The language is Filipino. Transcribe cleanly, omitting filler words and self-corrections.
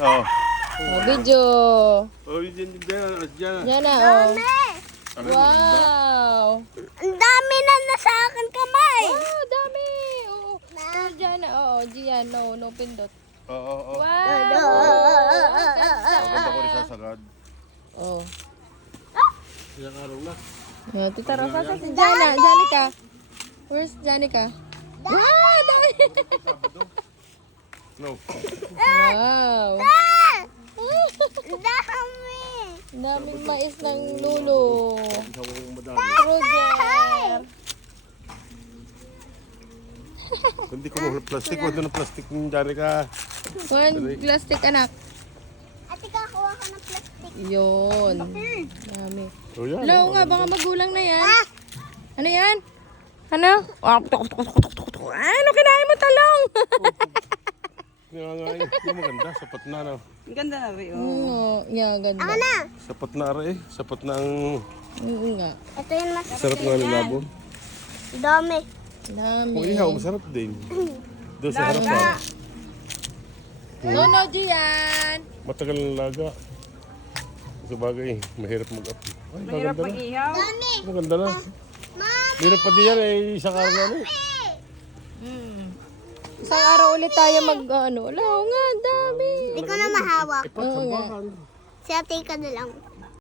Oh. Video. Oh, dyan. Yan na, oh. Ano, Wow. Ang dami na nasa akin kamay. Wow, dami. Oo. Oh, dyan na, oo. Diyan, no pindot. Oo. Wow. Ganda ko rin sasagad. Oh. Ilang araw na. Yeah, Tita Rosa, si Jana. Janica. Where's Janica? Wow, dami. No. Wow. Dami. Daming mais ng lulo. Isang madami. Roger. Hindi ko mahulap plastic. Wala na plastic ng dyan ka. One plastic, anak. Ate, kakuha ka ng plastic. Yun. Dami. Oh, yan. Hello nga, baka magulang na yan. Ano yan? Ano? Ano kinain mo, talong? Yung maganda. Sapat na. No? Ang ganda na rin. Oo, yeah, ganda. Sapat na rin eh. Sapat na ang Oo nga. Ito yung mas sarap nga ng labo. dami. Dami. Kung ihaw, masarap din. Doon sa harap na. No, Gian. Matagal ng laga. Sa bagay, mahirap mag-up. Ay, Mahirap maganda na. mag-ihaw. Dami. Maganda na. Hirap pa din yan eh. Isang araw na eh. Isang araw ulit tayo mag-ano. Wala nga, dami. Hindi ko na mahawak. Ipat, sambahan. Si ate ka na lang.